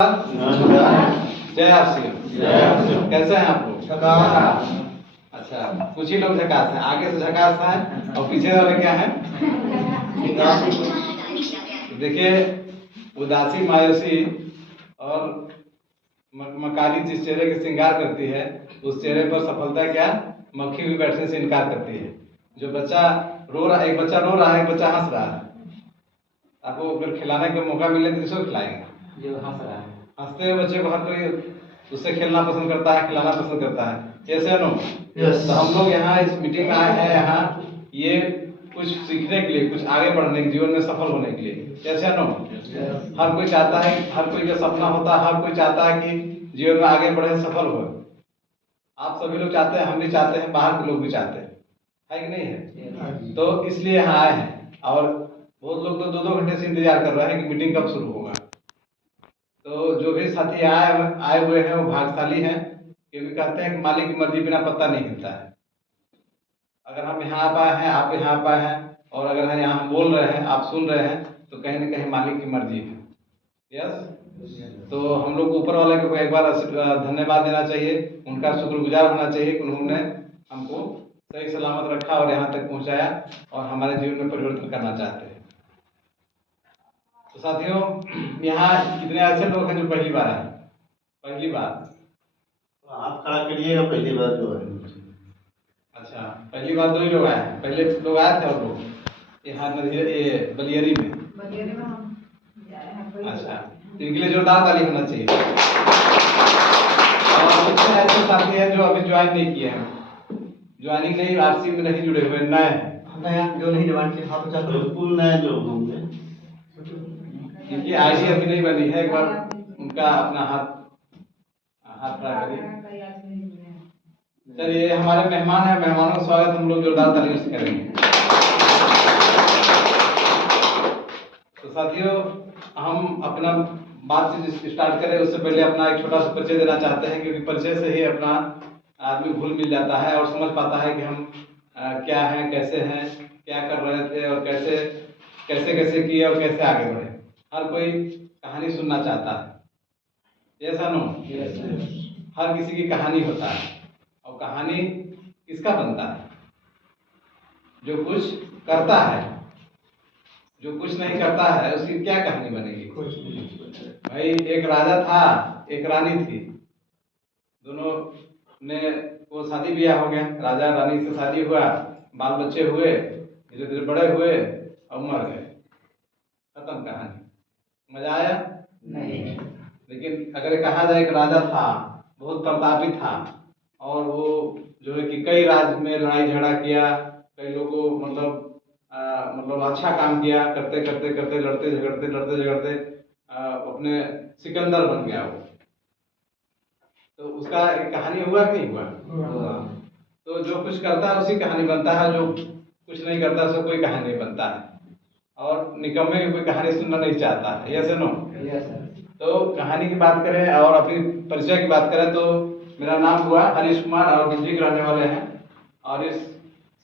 जय आप कैसे हैं आप लोग? अच्छा, कुछ ही लोग झकास हैं, आगे से झकास है और पीछे वाले क्या है? देखिए, उदासी मायूसी और मकाली जिस चेहरे के श्रृंगार करती है, उस चेहरे पर सफलता क्या मक्खी भी बैठने से इनकार करती है। जो बच्चा रो रहा है, एक बच्चा रो रहा है, एक बच्चा हंस रहा है, आपको अगर खिलाने का मौका मिले तो किसको खिलाएंगे? जो हंस रहा है। हंसते हुए बच्चे को हर कोई उससे खेलना पसंद करता है, खिलाना पसंद करता है, कैसे नो? तो हम लोग यहाँ इस मीटिंग में आए हैं, यहाँ ये कुछ सीखने के लिए, कुछ आगे बढ़ने के, जीवन में सफल होने के लिए, कैसे नो? हर कोई चाहता है, हर कोई का सपना होता है, हर कोई चाहता है कि जीवन में आगे बढ़े, सफल हो। आप सभी लोग चाहते हैं, हम भी चाहते हैं, बाहर के लोग भी चाहते हैं, है कि नहीं है? तो इसलिए यहाँ आए हैं और बहुत लोग तो 2-2 घंटे से इंतजार कर रहे हैं कि मीटिंग कब शुरू होगा। तो जो भी साथी आए हुए हैं वो भाग्यशाली हैं, क्योंकि कहते हैं कि मालिक की मर्जी बिना पत्ता नहीं हिलता है। अगर हम यहाँ आ पाए हैं, आप यहाँ आ पाए हैं, और अगर हम यहाँ बोल रहे हैं, आप सुन रहे हैं, तो कहीं ना कहीं मालिक की मर्जी है। यस, तो हम लोग को ऊपर वाले को एक बार धन्यवाद देना चाहिए, उनका शुक्रगुजार होना चाहिए कि उन्होंने हमको सही सलामत रखा और यहाँ तक पहुँचाया और हमारे जीवन में परिवर्तन करना चाहते हैं। तो साथियों, यहाँ कितने ऐसे लोग हैं जो पहली बार आए? पहली बार हाथ खड़ा करिएगा। पहली बार जो है, अच्छा, पहली बार 2 ही लोग आए हैं, पहले लोग आए थे और लोग यहाँ ये बलियरी में हम जाए हैं। अच्छा, तो इनके लिए जोरदार ताली होना चाहिए। और कुछ ऐसे साथी हैं जो अभी ज्वाइन नहीं किए हैं, ज्वाइनिंग नहीं, आरसी में नहीं जुड़े हुए, नए नया जो नहीं ज्वाइन किए, हाथ उठा बिल्कुल नए जो होंगे, इनकी आईडी अभी नहीं बनी है, एक बार उनका अपना हाथ खड़ा करिए। चलिए, हमारे मेहमान हैं, मेहमानों का स्वागत हम लोग जोरदार तालियों से करेंगे। तो साथियों, हम अपना बातचीत स्टार्ट करें उससे पहले अपना एक छोटा सा परिचय देना चाहते हैं, क्योंकि परिचय से ही अपना आदमी घुल मिल जाता है और समझ पाता है कि हम क्या हैं, कैसे हैं, क्या कर रहे थे और कैसे कैसे कैसे किए और कैसे आगे बढ़े। हर कोई कहानी सुनना चाहता है, ऐसा नो? हर किसी की कहानी होता है, और कहानी किसका बनता है? जो कुछ करता है। जो कुछ नहीं करता है उसकी क्या कहानी बनेगी? कुछ नहीं। भाई, एक राजा था, एक रानी थी, दोनों ने वो शादी ब्याह हो गया, राजा रानी से शादी हुआ, बाल बच्चे हुए, धीरे धीरे बड़े हुए और मर गए, खत्म कहानी। मजा आया? नहीं। लेकिन अगर कहा जाए कि राजा था, बहुत प्रतापी था, और वो जो है कि कई राज्य में लड़ाई झगड़ा किया, कई लोगों मतलब अच्छा काम किया, करते करते करते लड़ते झगड़ते अपने सिकंदर बन गया वो। तो उसका एक कहानी हुआ कि नहीं हुआ? तो जो कुछ करता है उसी कहानी बनता है, जो कुछ नहीं करता उसको कोई कहानी नहीं बनता है, और निकम्मे की कोई कहानी सुनना नहीं चाहता है। Yes no? तो कहानी की बात करें और अपनी परिचय की बात करें तो मेरा नाम हुआ हरीश कुमार और दिल्ली के रहने वाले हैं, और इस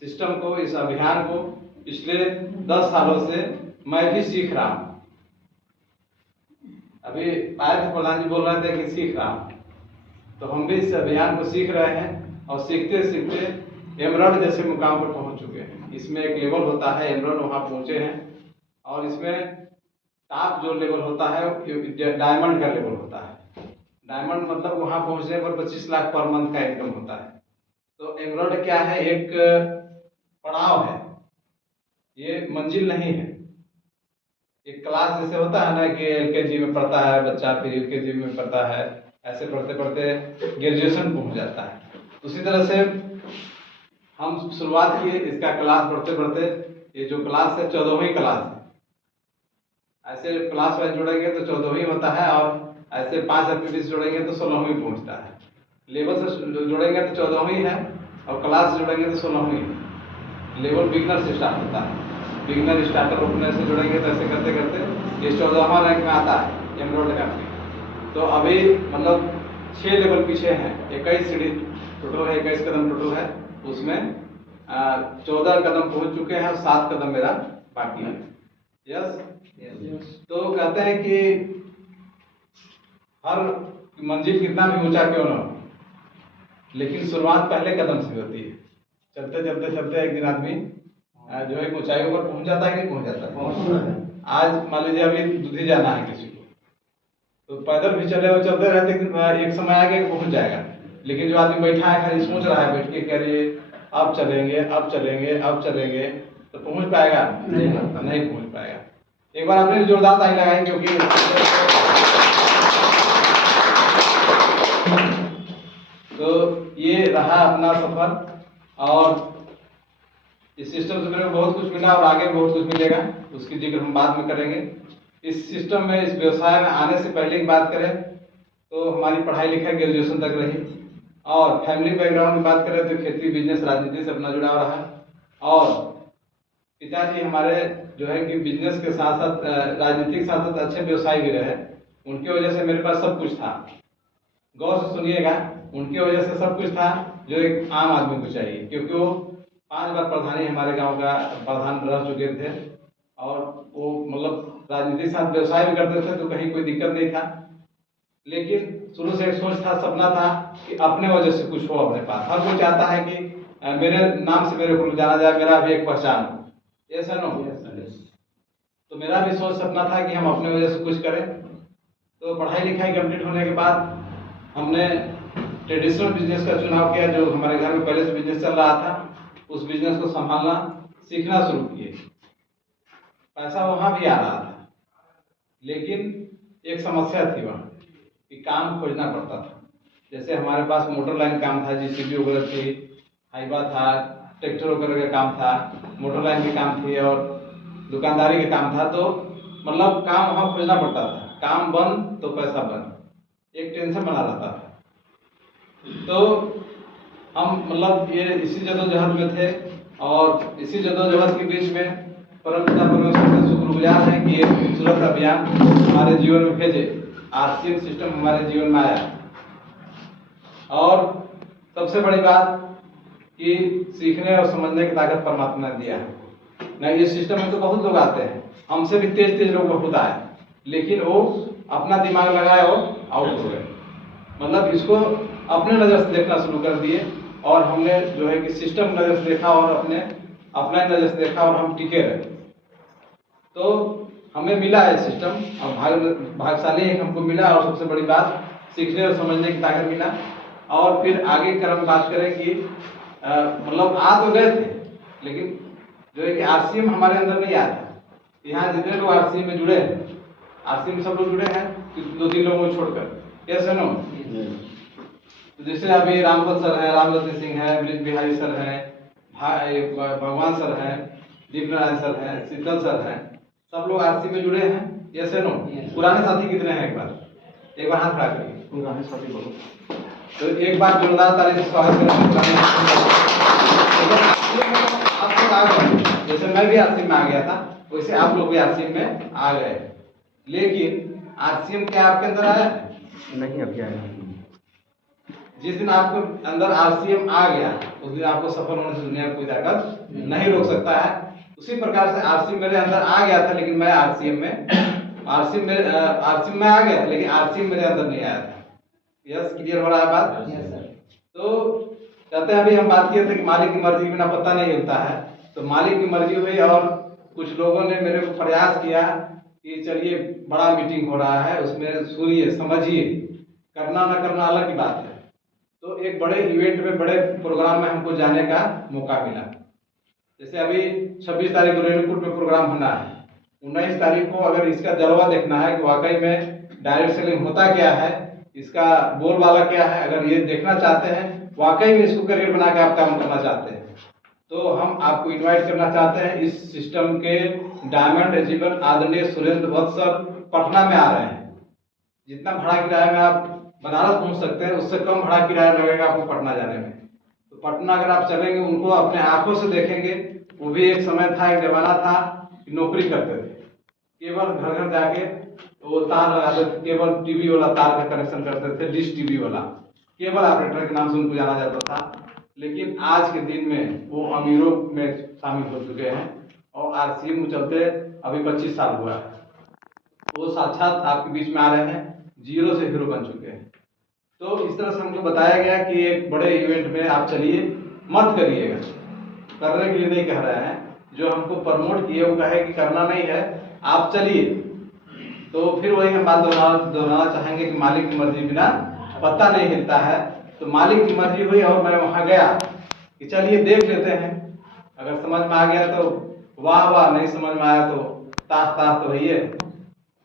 सिस्टम को, इस अभियान को पिछले 10 सालों से मैं भी सीख रहा हूँ। अभी पायथ प्रधान जी बोल रहे थे कि सीख रहा हूँ, तो हम भी इस अभियान को सीख रहे हैं और सीखते सीखते एमरल्ड जैसे मुकाम पर पहुंच चुके हैं। इसमें एक लेवल होता है, एमरल्ड वहाँ पहुंचे हैं, और इसमें टॉप जो लेवल होता है डायमंड का लेवल होता है। डायमंड मतलब वहाँ पहुंचने पर 25 लाख पर मंथ का इनकम होता है। तो एमरल्ड क्या है? एक पड़ाव है, ये मंजिल नहीं है। एक क्लास जैसे होता है ना कि एलकेजी में पढ़ता है बच्चा, फिर यूकेजी में पढ़ता है, ऐसे पढ़ते पढ़ते ग्रेजुएशन पहुंच जाता है। उसी तरह से हम शुरुआत किए इसका क्लास बढ़ते बढ़ते, ये जो क्लास है 14वीं क्लास है। ऐसे क्लास वाइज जोड़ेंगे तो 14वीं होता है, और ऐसे 5 एक्टिविटीज जोड़ेंगे तो 16वीं पहुंचता है। लेवल से जोड़ेंगे तो 14वीं है, और क्लास से जोड़ेंगे तो 16वीं है। लेवल बिगनर से स्टार्ट होता है, बिगनर स्टार्टर ओपनर से जोड़ेंगे तो ऐसे करते करते ये 14वां रैंक में आता है एमरल्ड का। तो अभी मतलब 6 लेवल पीछे हैं, 21 सीढ़ी टोटल है, 21 कदम टोटल है, उसमें 14 कदम पहुंच चुके हैं और 7 कदम मेरा बाकी है। यस? तो कहते हैं कि हर मंजिल कितना भी ऊंचा क्यों ना हो, लेकिन शुरुआत पहले कदम से होती है। चलते चलते चलते एक दिन आदमी जो है ऊंचाइयों पर पहुंच जाता है कि नहीं पहुंच जाता है। आज मान लीजिए अभी दूधी जाना है किसी को, तो पैदल भी चले और चलते रहते एक समय आगे पहुंच जाएगा। लेकिन जो आदमी बैठा है खाली सोच रहा है बैठ के कह रही अब चलेंगे अब चलेंगे अब चलेंगे, तो पहुंच पाएगा? नहीं पहुंच पाएगा। एक बार आपने जोरदार ताली लगाई, क्योंकि तो ये रहा अपना सफर। और इस सिस्टम से मेरे को बहुत कुछ मिला और आगे बहुत कुछ मिलेगा, उसकी जिक्र हम बाद में करेंगे। इस सिस्टम में, इस व्यवसाय में आने से पहले की बात करें तो हमारी पढ़ाई लिखाई ग्रेजुएशन तक रही, और फैमिली बैकग्राउंड की बात करें तो खेती बिजनेस राजनीति से अपना जुड़ाव रहा। और पिताजी हमारे जो है कि बिजनेस के साथ साथ राजनीति के साथ साथ अच्छे व्यवसायी भी रहे। उनकी वजह से मेरे पास सब कुछ था। गौर से सुनिएगा, उनकी वजह से सब कुछ था जो एक आम आदमी को चाहिए, क्योंकि वो 5 बार प्रधानी हमारे गांव का प्रधान रह चुके थे। और वो मतलब राजनीति के साथ व्यवसाय भी करते थे, तो कहीं कोई दिक्कत नहीं था। लेकिन शुरू से एक सोच था, सपना था कि अपने वजह से कुछ हो अपने पास। हर कोई चाहता है कि मेरे नाम से मेरे को जाना जाए, मेरा भी एक पहचान हो। ऐसा नो, तो मेरा भी सोच सपना था कि हम अपने वजह से कुछ करें। तो पढ़ाई लिखाई कंप्लीट होने के बाद हमने ट्रेडिशनल बिजनेस का चुनाव किया, जो हमारे घर में पहले से बिजनेस चल रहा था। उस बिजनेस को संभालना सीखना शुरू किए। पैसा वहाँ भी आ रहा था, लेकिन एक समस्या थी वहाँ कि काम खोजना पड़ता था। जैसे हमारे पास मोटर लाइन काम था, JCB वगैरह थी, हाइवा था, ट्रैक्टर वगैरह का काम था, मोटर लाइन की काम थी और दुकानदारी का काम था। तो मतलब काम वहाँ खोजना पड़ता था। काम बंद तो पैसा बंद, एक टेंशन बना रहता था। तो हम मतलब ये इसी जद्दोजहद में थे, और इसी जद्दोजहद के बीच में परमपिता परमेश्वर का शुक्रगुजार है कि ये खूबसूरत अभियान हमारे जीवन में भेजे। RCM सिस्टम हमारे जीवन में आया। और सबसे बड़ी बात कि सीखने और समझने की ताकत परमात्मा ने दिया है। नहीं, ये सिस्टम में तो बहुत लोग आते हैं, हमसे भी तेज तेज लोग बहुत आए, लेकिन वो अपना दिमाग लगाए और आउट हो गए। मतलब इसको अपने नज़र से देखना शुरू कर दिए, और हमने जो है कि सिस्टम नज़र से देखा और अपना नज़र से देखा, और हम टिके रहे। तो हमें मिला है सिस्टम, और भाग्यशाली है हमको मिला। और सबसे बड़ी बात, सीखने और समझने की ताकत मिला। और फिर आगे क्रम बात करें कि मतलब आ तो गए थे, लेकिन जो है कि RCM हमारे अंदर नहीं आया था। यहाँ जितने लोग RCM में जुड़े हैं, RCM में सब लोग जुड़े हैं, 2-3 लोगों को छोड़कर। Yes no? तो जैसे अभी रामपत सर हैं, रामरतन सिंह हैं, ब्रिज बिहारी सर हैं, भगवान सर हैं, दीप नारायण सर हैं, शीतल सर हैं, सब लोग RCM में जुड़े हैं। Yes no? पुराने साथी कितने हैं? एक बार हाथ खड़ा करिए। पुराने साथी बहुत। तो एक बार जोरदार ताली से स्वागत करें पुराने आप लोग आ गए। जैसे मैं भी RCM में आ गया था, वैसे आप लोग भी RCM में आ गए। लेकिन RCM क्या आपके अंदर आया? नहीं, अभी आया। जिस दिन आपको अंदर RCM आ गया, उस दिन आपको सफल होने से दुनिया में कोई ताकत नहीं रोक सकता है। उसी प्रकार से RCM मेरे अंदर आ गया था, लेकिन मैं RCM में आ गया था, लेकिन RCM मेरे अंदर नहीं आया था। यस, क्लियर हो रहा है बात? Yes sir. तो कहते हैं, अभी हम बात किए थे कि मालिक की मर्जी के बिना पत्ता नहीं हिलता है। तो मालिक की मर्जी हुई, और कुछ लोगों ने मेरे को प्रयास किया कि चलिए बड़ा मीटिंग हो रहा है, उसमें सुनिए समझिए, करना ना करना अलग की बात है। तो एक बड़े इवेंट में, बड़े प्रोग्राम में हमको जाने का मौका मिला। जैसे अभी 26 तारीख को रेणुकूट में प्रोग्राम होना है, 19 तारीख को अगर इसका जलवा देखना है कि वाकई में डायरेक्ट सेलिंग होता क्या है, इसका बोलबाला क्या है, अगर ये देखना चाहते हैं, वाकई में इसको करियर बना के आप काम करना चाहते हैं, तो हम आपको इनवाइट करना चाहते हैं। इस सिस्टम के डायमंड जीवन आदरणीय सुरेंद्र वत्स सर पटना में आ रहे हैं। जितना भाड़ा किराया में आप बनारस पहुंच सकते हैं, उससे कम भाड़ा किराया लगेगा आपको पटना जाने में। तो पटना अगर आप चलेंगे, उनको अपने आंखों से देखेंगे। वो भी एक समय था, एक जमाना था कि नौकरी करते थे, केवल घर घर जाके वो तार लगाते थे, केवल टीवी वाला तार का कनेक्शन करते थे, डिश टीवी वाला, केबल ऑपरेटर के नाम से उनको जाना जाता था। लेकिन आज के दिन में वो अमीरों में शामिल हो चुके हैं, और RCM को चलते अभी 25 साल हुआ है। वो साक्षात आपके बीच में आ रहे हैं। जीरो से हीरो बन चुके हैं। तो इस तरह से हमको बताया गया कि एक बड़े इवेंट में आप चलिए, मत करिएगा, करने के लिए नहीं कह रहे हैं, जो हमको प्रमोट किए वो कहे कि करना नहीं है, आप चलिए। तो फिर वही हम बात दोहराना चाहेंगे कि मालिक की मर्जी बिना पत्ता नहीं हिलता है। तो मालिक की मर्जी हुई और मैं वहाँ गया कि चलिए देख लेते हैं, अगर समझ में आ गया तो वाह वाह, नहीं समझ में आया तो ताह ताह तो है।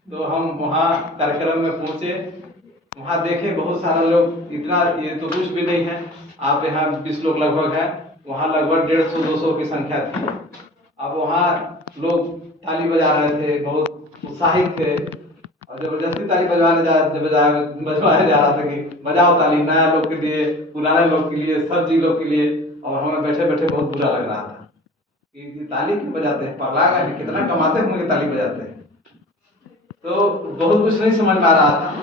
तो हम वहाँ कार्यक्रम में पहुँचे, वहाँ देखे बहुत सारा लोग, इतना ये तो कुछ भी नहीं है, आप यहाँ 20 लोग लगभग हैं, वहाँ लगभग 150-200 की संख्या थी। अब वहाँ लोग ताली बजा रहे थे, बहुत उत्साहित थे और जबरदस्ती ताली बजवाए जा रहा था कि बजाओ ताली, नया लोग के लिए, पुराने लोग के लिए, सब जी लोग के लिए। और हमें बैठे बैठे बहुत बुरा लग रहा था कि ताली क्यों बजाते हैं, पगला गए, कितना कमाते होंगे ताली बजाते हैं। तो बहुत कुछ नहीं समझ में आ रहा था,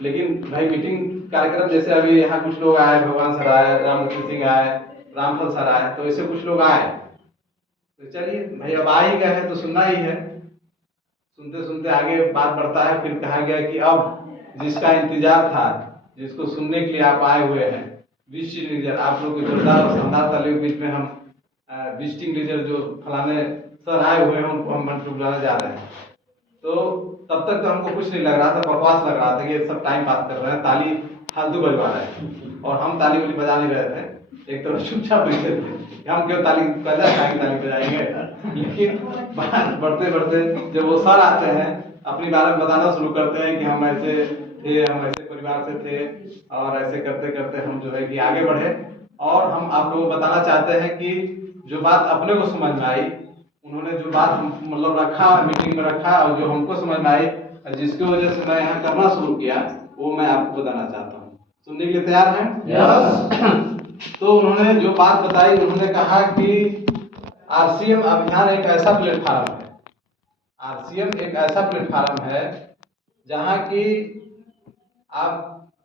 लेकिन भाई मीटिंग कार्यक्रम जैसे अभी यहाँ कुछ लोग आए, भगवान सर आए, रामकृष्ण सिंह आए, रामफल सर आए, तो ऐसे कुछ लोग आए। तो चलिए भाई, अब आ ही गए हैं तो सुनना ही है। सुनते सुनते आगे बात बढ़ता है। फिर कहा गया कि अब जिसका इंतजार था, जिसको सुनने के लिए आप आए हुए हैं, विजिटिंग लीडर, आप लोग के जोरदार और शानदार तालियों के बीच में हम विजिटिंग लीडर जो फलाने सर आए हुए हैं उनको हम मंच बुलाने जा रहे हैं। तो तब तक तो हमको कुछ नहीं लग रहा था, बकवास लग रहा था कि ये सब टाइम पास कर रहे हैं, ताली फालतू बजवा रहे हैं, और हम ताली वाली बजा नहीं रहे थे, एक तरफ चुपचाप बैठे थे, हम क्यों ताली ताली बजाएंगे। लेकिन बात बढ़ते बढ़ते जब वो सर आते हैं, अपनी बारे में बताना शुरू करते हैं कि हम ऐसे थे, हम ऐसे परिवार से थे, और ऐसे करते करते हम जो है कि आगे बढ़े। और हम आप लोगों को बताना चाहते हैं कि जो बात अपने को समझ में आई, उन्होंने जो बात मतलब रखा, मीटिंग में रखा, और जो हमको समझ में आई, जिसकी वजह से मैं यहाँ करना शुरू किया, वो मैं आपको बताना चाहता हूँ। सुनने के लिए तैयार हैं? यस। तो उन्होंने जो बात बताई, उन्होंने कहा कि आरसीएम अभियान एक ऐसा प्लेटफार्म है, आरसीएम एक ऐसा प्लेटफार्म है जहाँ की आप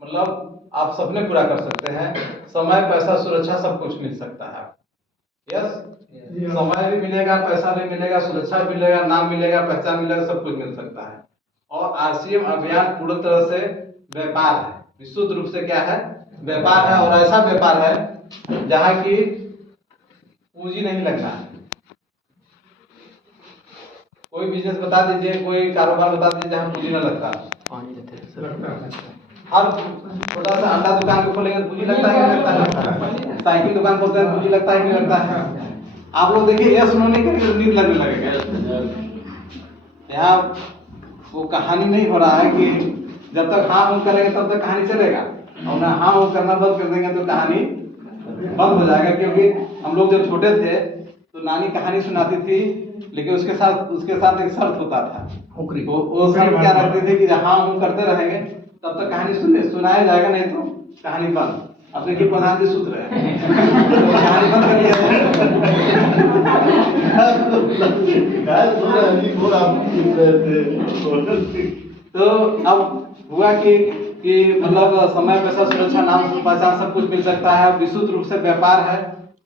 मतलब आप सपने पूरा कर सकते हैं, समय, पैसा, सुरक्षा सब कुछ मिल सकता है। यस, समय भी मिलेगा, पैसा भी मिलेगा, सुरक्षा भी मिलेगा, नाम मिलेगा, पहचान मिलेगा, सब कुछ मिल सकता है। और आरसीएम अभियान पूरी तरह से व्यापार है, विशुद्ध रूप से क्या है, व्यापार है। और ऐसा व्यापार है जहाँ की पूंजी नहीं लगना है। कोई बिजनेस बता दीजिए, कोई कारोबार बता दीजिए जहाँ पूंजी न लगता। हर छोटा सा अंडा दुकान को खोलेंगे पूंजी लगता है कि नहीं लगता है? साइकिल दुकान खोलते हैं पूंजी लगता है कि नहीं लगता है? आप लोग देखिए, यस उन्होंने करेंगे तो नींद लगने लगेगा। यहाँ वो कहानी नहीं हो रहा है कि जब तक हाँ हम करेंगे तब तक कहानी चलेगा, और ना हाँ वो करना बंद कर देंगे तो कहानी बंद हो जाएगा। क्योंकि हम लोग जब छोटे थे तो नानी कहानी सुनाती थी, लेकिन उसके साथ एक शर्त होता था। वो शर्त क्या रखते थे कि हाँ हम करते रहेंगे तब तक कहानी सुनाया जाएगा, नहीं तो कहानी बंद। अब देखिए प्रधान जी सुध रहे हैं तो कहानी बंद कर दिया तो अब हुआ कि मतलब समय, पैसा, सुरक्षा, नाम, पहचान सब कुछ मिल सकता है, विशुद्ध रूप से व्यापार है।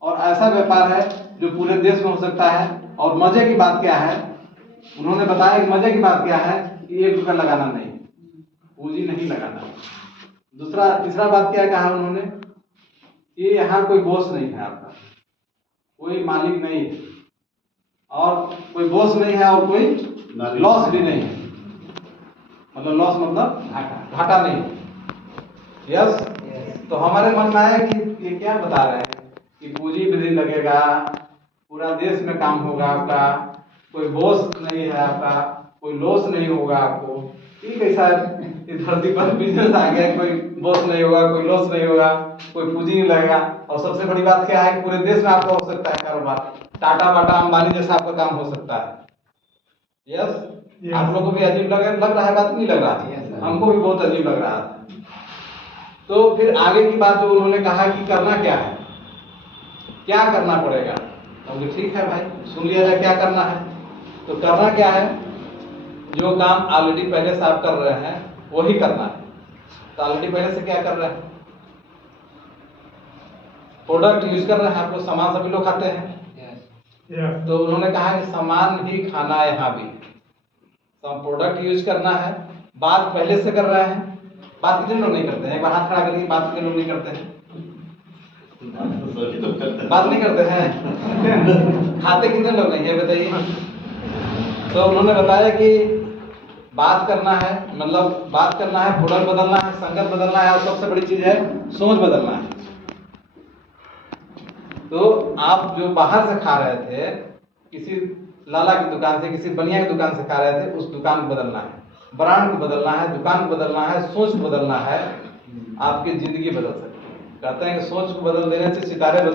और ऐसा व्यापार है जो पूरे देश में हो सकता है। और मजे की बात क्या है, उन्होंने बताया कि मजे की बात क्या है कि 1 रुपया लगाना नहीं, पूंजी नहीं लगाना। तीसरा बात क्या कहा उन्होंने कि यहाँ कोई बॉस नहीं है, आपका कोई मालिक नहीं है, और कोई बॉस नहीं है, और कोई लॉस भी नहीं है। मतलब लॉस मतलब घाटा नहीं। यस, तो हमारे मन में आया कि ये क्या बता रहे हैं कि पूंजी भी नहीं लगेगा, पूरा देश में काम होगा आपका, कोई बॉस नहीं है आपका, कोई लॉस नहीं होगा आपको। ठीक है सर, इस धरती पर बिजनेस आ गया, कोई बॉस नहीं होगा, कोई लॉस नहीं होगा, कोई पूंजी नहीं लगेगा। और सबसे बड़ी बात क्या है, पूरे देश में आपका हो सकता है कारोबार, टाटा बाटा अंबानी जैसा आपका काम हो सकता है। यस, आप लोगों को भी अजीब लग रहा है, बात नहीं लग रहा है? हमको भी बहुत अजीब लग रहा था। तो फिर आगे की बात जो उन्होंने कहा कि करना क्या है, क्या करना पड़ेगा, तो ठीक है भाई सुन लिया जाए क्या करना है। तो करना क्या है, जो काम ऑलरेडी पहले से आप कर रहे हैं वही करना है। तो ऑलरेडी पहले से क्या कर रहे हैं, प्रोडक्ट यूज कर रहे हैं, आप लोग सामान सभी लोग खाते हैं। तो उन्होंने कहा कि सामान ही खाना है, यहाँ भी सब प्रोडक्ट यूज करना है। बात पहले से कर रहे हैं बात कितने लोग नहीं करते हैं? एक बार हाथ खड़ा करिए, बात कितने लोग नहीं करते हैं? सभी लोग करते हैं। बात नहीं करते हैं। खाते कितने लोग नहीं है बताइए? तो उन्होंने बताया कि बात करना है, मतलब बात करना है, फूलन बदलना है, संगत बदलना है, और सबसे बड़ी चीज है सोच बदलना है। तो आप जो बाहर से खा रहे थे, किसी लाला की दुकान से, किसी बनिया की दुकान से खा रहे थे, उस दुकान को बदलना है, ब्रांड को बदलना है, दुकान को बदलना है, सोच को बदलना है, आपकी जिंदगी बदल सकती है। कहते हैं कि सोच को बदल देने से सितारे बदल